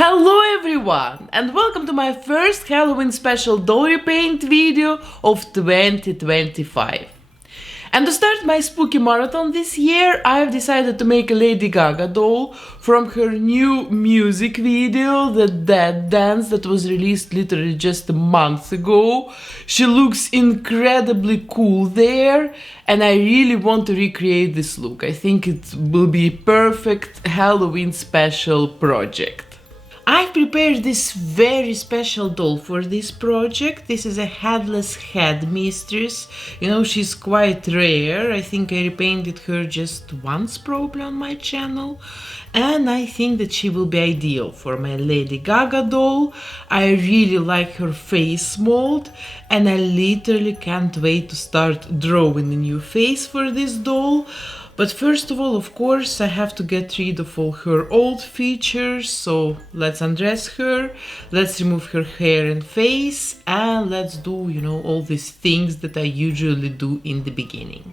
Hello everyone and welcome to my first Halloween special doll repaint video of 2025. And to start my spooky marathon this year, I've decided to make a Lady Gaga doll from her new music video, the Dead Dance, that was released literally just a month ago. She looks incredibly cool there, and I really want to recreate this look. I think it will be a perfect Halloween special project. I've prepared this very special doll for this project. This is a headless head mistress. You know, she's quite rare. I think I repainted her just once probably on my channel. And I think that she will be ideal for my Lady Gaga doll. I really like her face mold. And I literally can't wait to start drawing a new face for this doll. But first of all, of course, I have to get rid of all her old features, so let's undress her, let's remove her hair and face, and let's do, you know, all these things that I usually do in the beginning.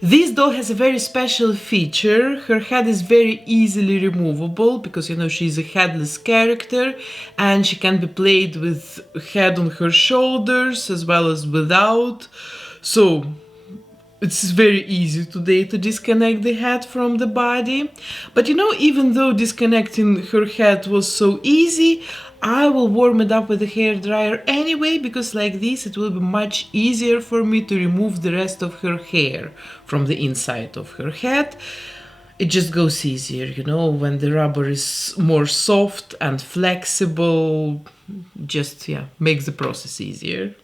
This doll has a very special feature. Her head is very easily removable because, you know, she's a headless character and she can be played with head on her shoulders as well as without. So it's very easy today to disconnect the head from the body. But you know, even though disconnecting her head was so easy, I will warm it up with a hairdryer anyway, because like this it will be much easier for me to remove the rest of her hair from the inside of her head. It just goes easier, you know, when the rubber is more soft and flexible, just, yeah, makes the process easier.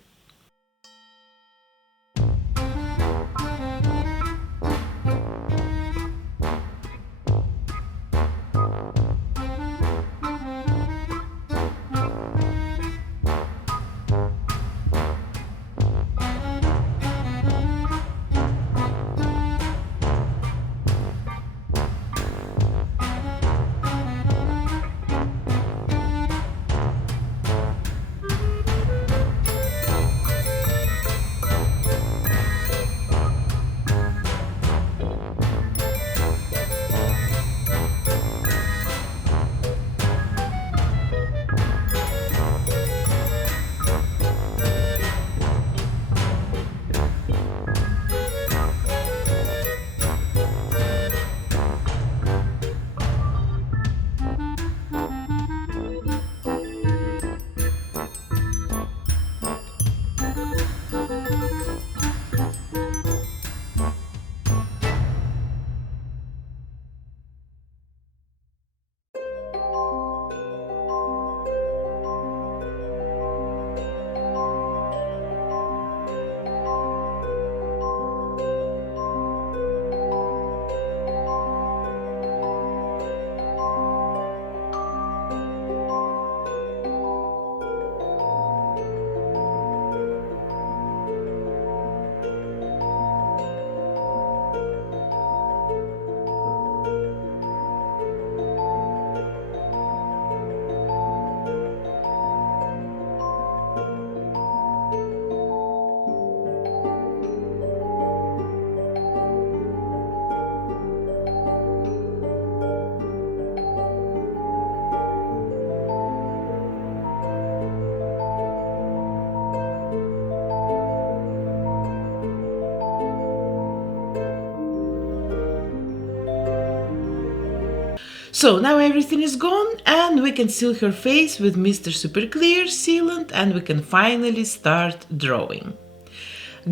So now everything is gone and we can seal her face with Mr. Super Clear sealant and we can finally start drawing.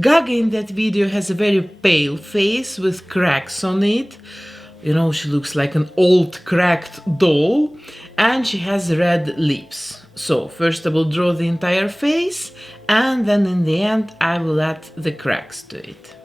Gaga in that video has a very pale face with cracks on it. You know, she looks like an old cracked doll and she has red lips. So first I will draw the entire face and then in the end I will add the cracks to it.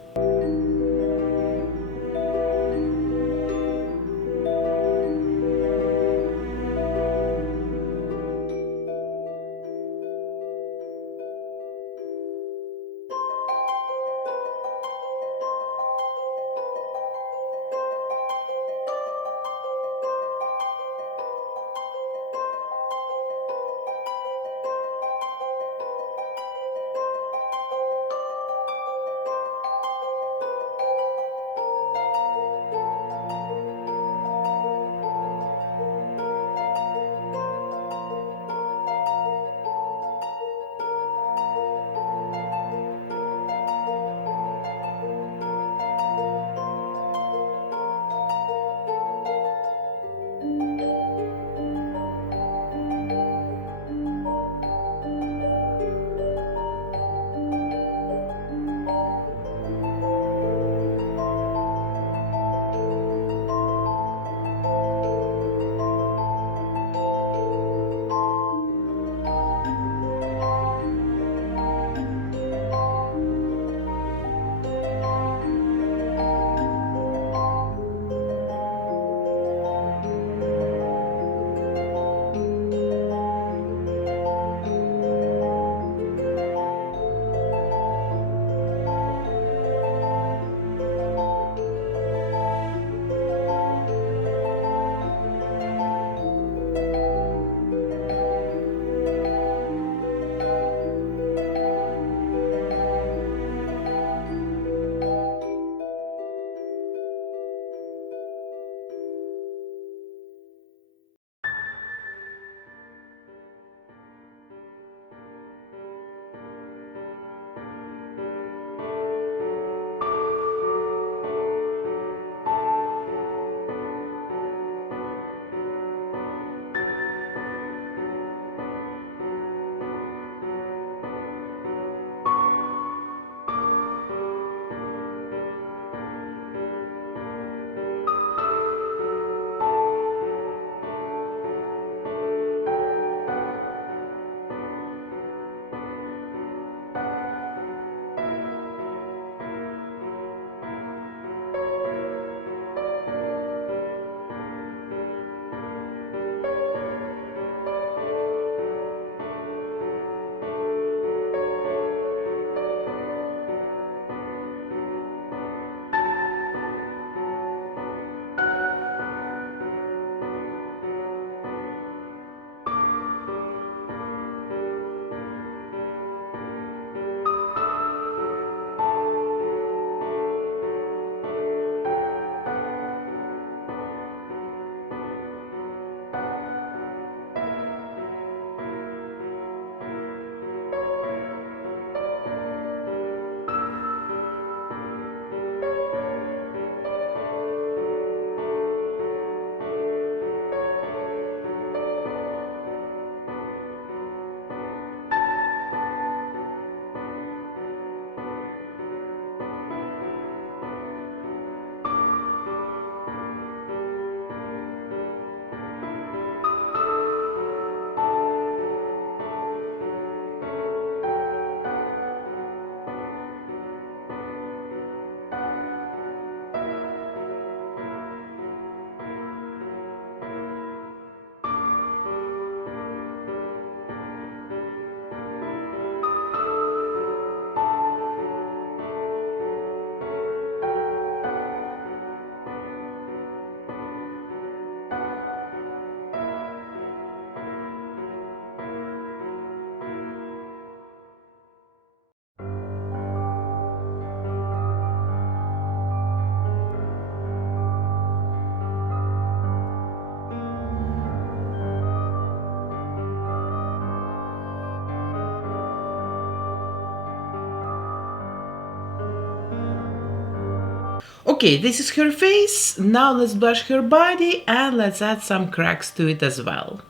Okay, this is her face. Now let's blush her body and let's add some cracks to it as well.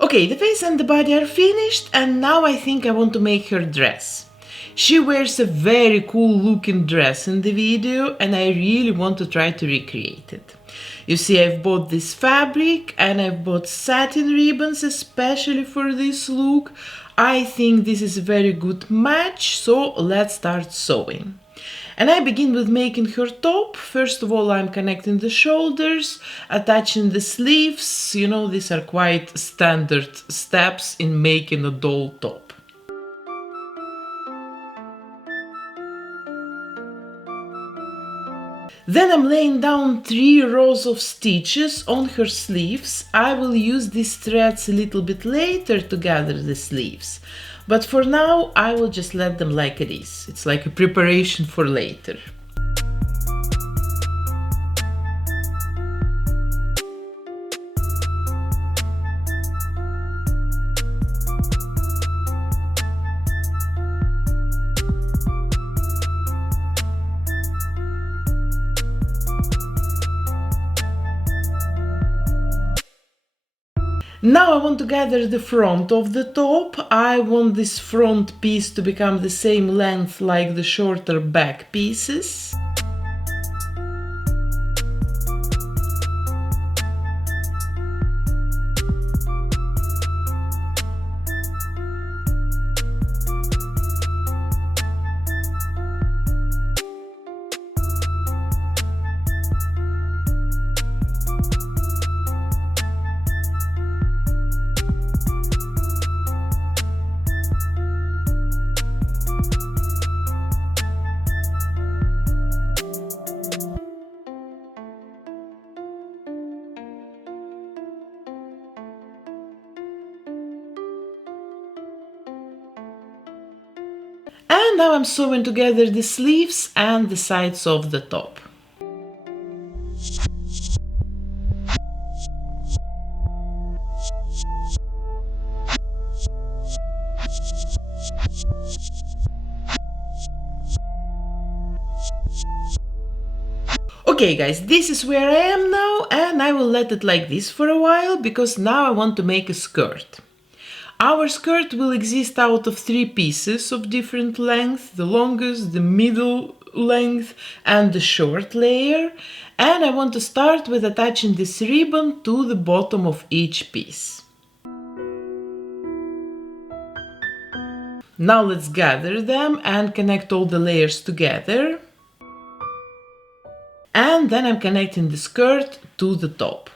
Okay, the face and the body are finished, and now I think I want to make her dress. She wears a very cool looking dress in the video, and I really want to try to recreate it. You see, I've bought this fabric and I've bought satin ribbons especially for this look. I think this is a very good match, so let's start sewing. And I begin with making her top. First of all, I'm connecting the shoulders, attaching the sleeves. You know, these are quite standard steps in making a doll top. Then I'm laying down 3 rows of stitches on her sleeves. I will use these threads a little bit later to gather the sleeves. But for now, I will just let them like it is. It's like a preparation for later. Now I want to gather the front of the top. I want this front piece to become the same length like the shorter back pieces. And now I'm sewing together the sleeves and the sides of the top. Okay guys, this is where I am now, and I will let it like this for a while because now I want to make a skirt. Our skirt will exist out of 3 pieces of different length, the longest, the middle length and the short layer. And I want to start with attaching this ribbon to the bottom of each piece. Now let's gather them and connect all the layers together. And then I'm connecting the skirt to the top.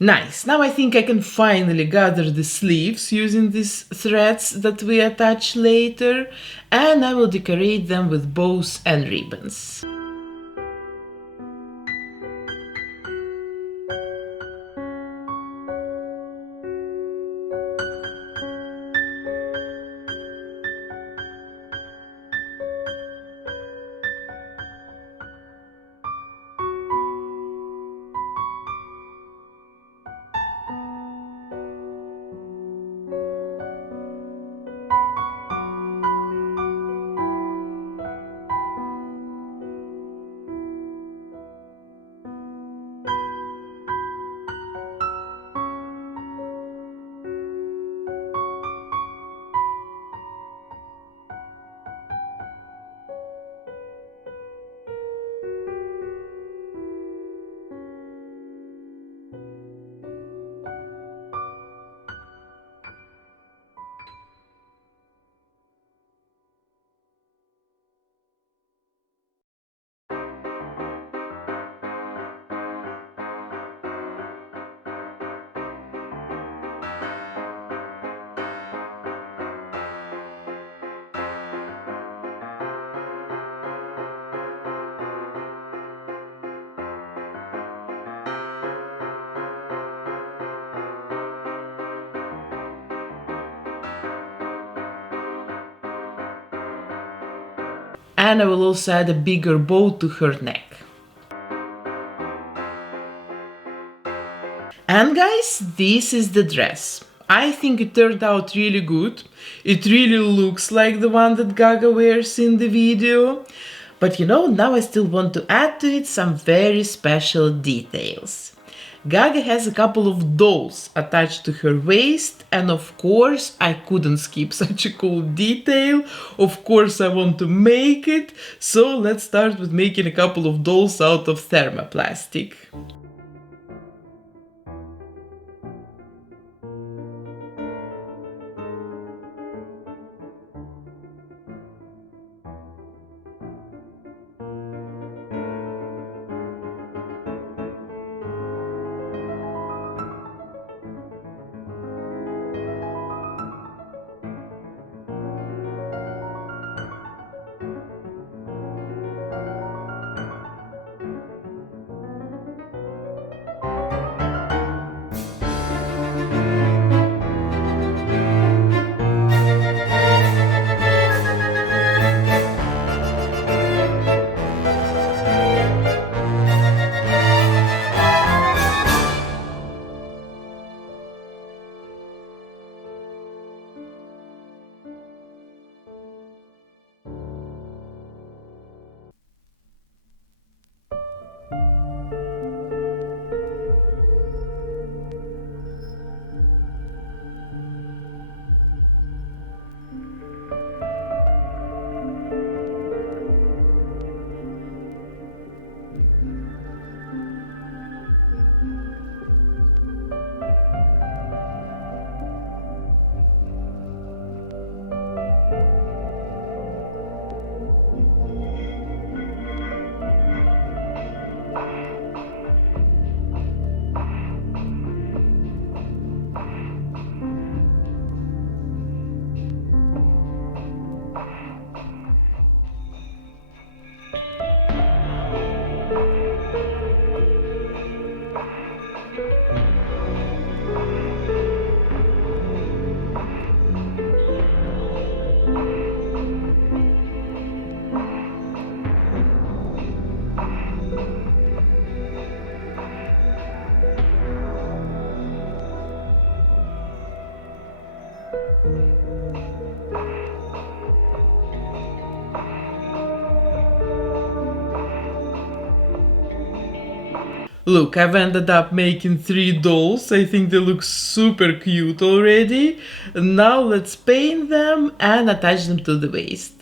Nice, now I think I can finally gather the sleeves using these threads that we attach later, and I will decorate them with bows and ribbons. and I will also add a bigger bow to her neck. And guys, this is the dress. I think it turned out really good. It really looks like the one that Gaga wears in the video. But you know, now I still want to add to it some very special details. Gaga has a couple of dolls attached to her waist, and of course I couldn't skip such a cool detail. Of course I want to make it, so let's start with making a couple of dolls out of thermoplastic. Look, I've ended up making 3 dolls. I think they look super cute already. Now let's paint them and attach them to the waist.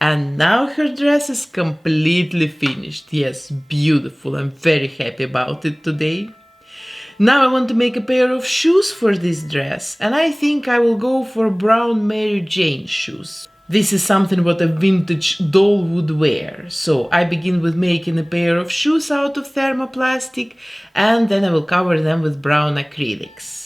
And now her dress is completely finished. Yes, beautiful. I'm very happy about it today. Now I want to make a pair of shoes for this dress, and I think I will go for brown Mary Jane shoes. This is something what a vintage doll would wear. So I begin with making a pair of shoes out of thermoplastic, and then I will cover them with brown acrylics.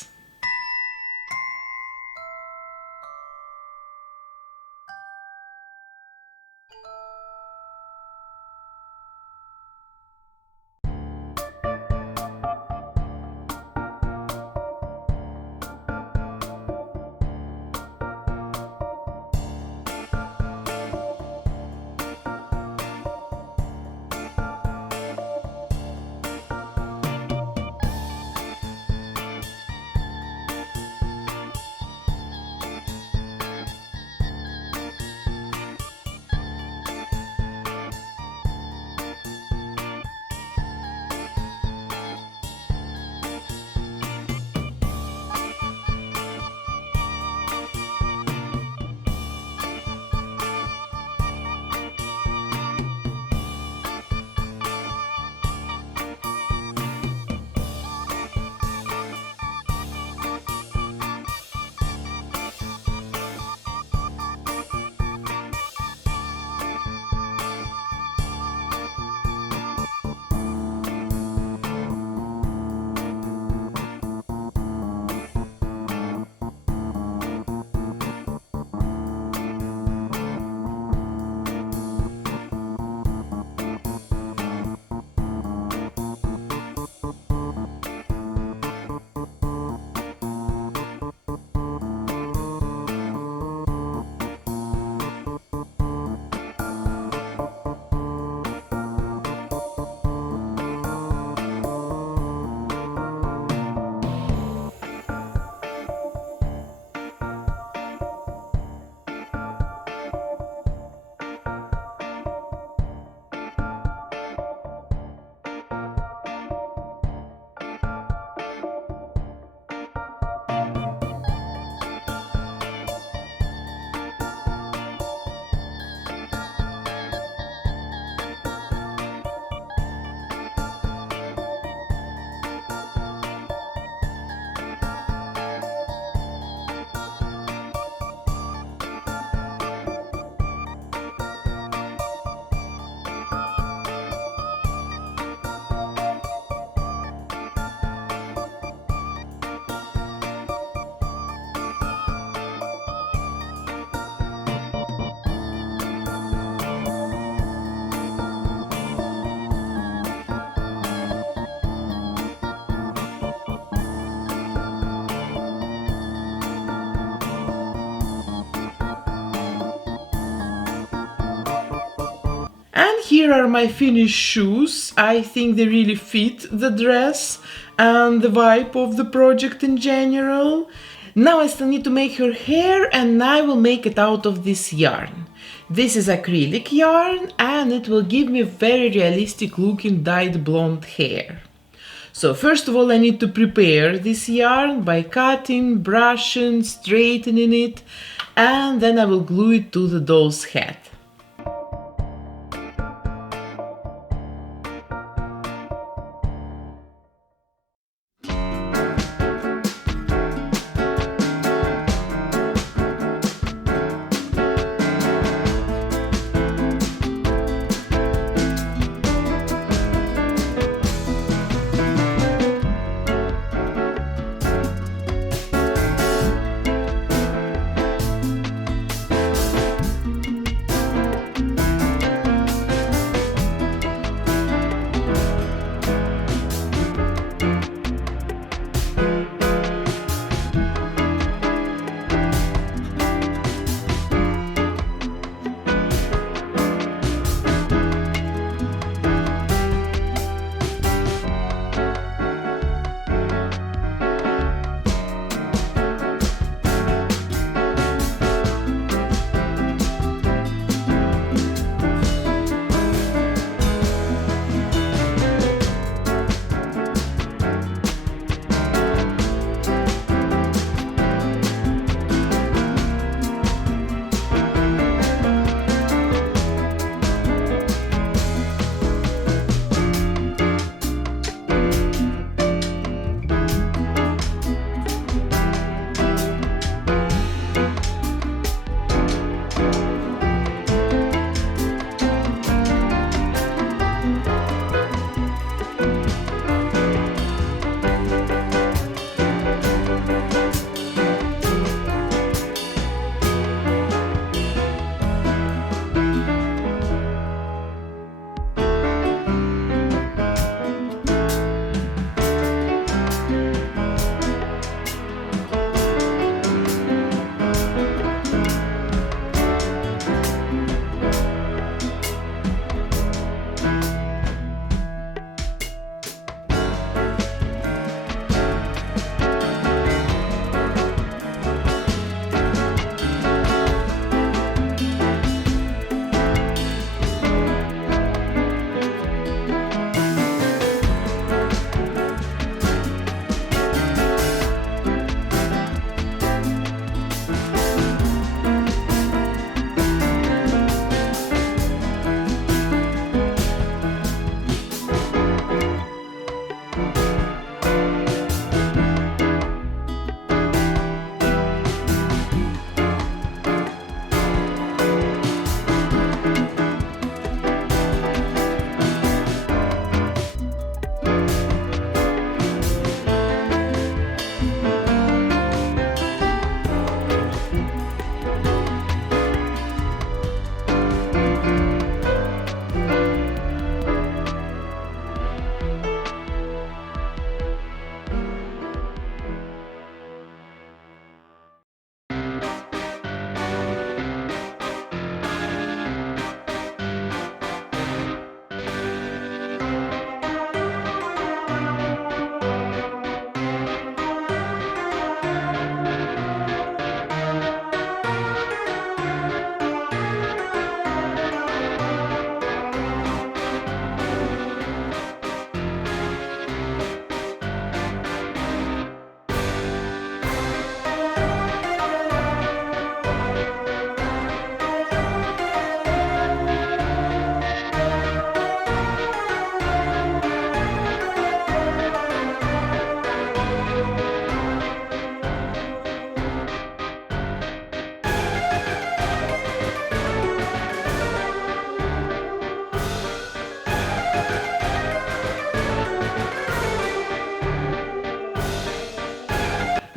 And here are my finished shoes. I think they really fit the dress and the vibe of the project in general. Now I still need to make her hair, and I will make it out of this yarn. This is acrylic yarn, and it will give me very realistic looking dyed blonde hair. So first of all I need to prepare this yarn by cutting, brushing, straightening it, and then I will glue it to the doll's head.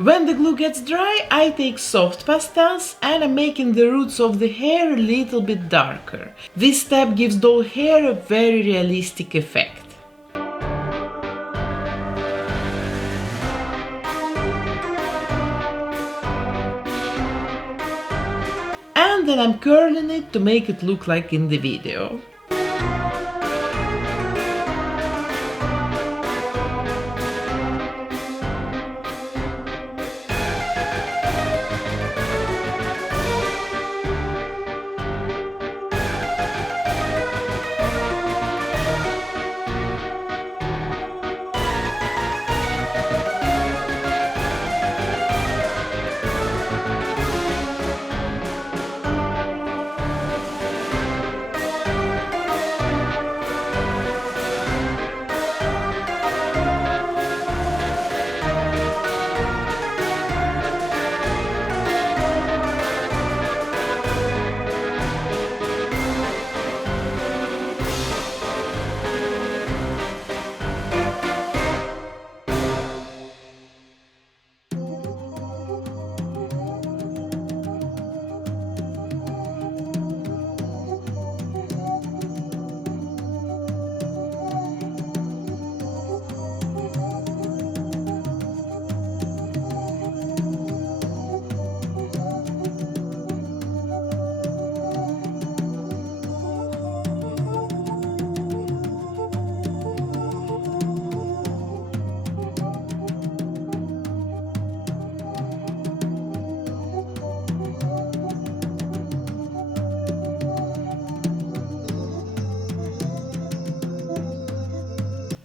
When the glue gets dry, I take soft pastels and I'm making the roots of the hair a little bit darker. This step gives doll hair a very realistic effect. And then I'm curling it to make it look like in the video.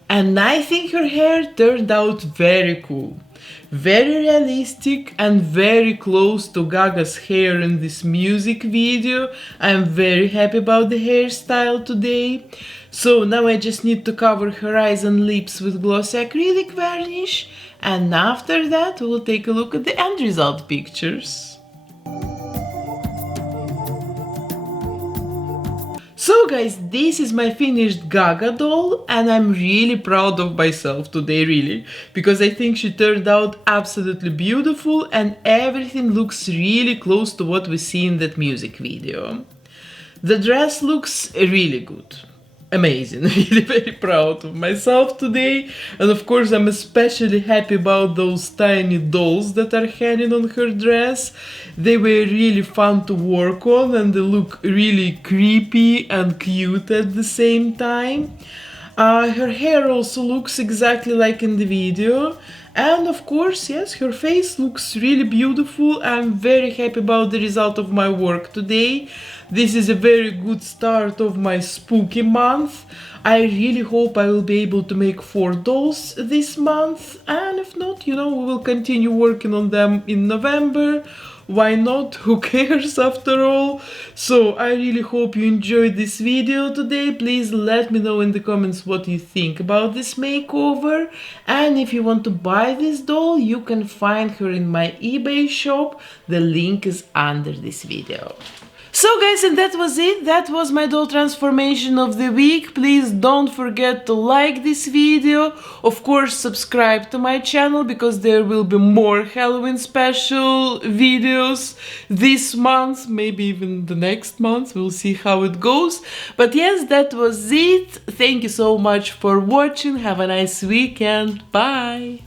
And I think her hair turned out very cool. Very realistic and very close to Gaga's hair in this music video. I'm very happy about the hairstyle today. So now I just need to cover her eyes and lips with glossy acrylic varnish. And after that we'll take a look at the end result pictures. So guys, this is my finished Gaga doll and I'm really proud of myself today, really, because I think she turned out absolutely beautiful and everything looks really close to what we see in that music video. The dress looks really good. Amazing, really very proud of myself today, and of course I'm especially happy about those tiny dolls that are hanging on her dress. They were really fun to work on and they look really creepy and cute at the same time. Her hair also looks exactly like in the video. And of course, yes, her face looks really beautiful. I'm very happy about the result of my work today. This is a very good start of my spooky month. I really hope I will be able to make 4 dolls this month. And if not, you know, we will continue working on them in November. Why not? Who cares after all? So I really hope you enjoyed this video today. Please let me know in the comments what you think about this makeover. And if you want to buy this doll, you can find her in my eBay shop. The link is under this video. So guys, and that was it. That was my doll transformation of the week. Please don't forget to like this video. Of course, subscribe to my channel because there will be more Halloween special videos this month, maybe even the next month. We'll see how it goes. But yes, that was it. Thank you so much for watching. Have a nice weekend. Bye.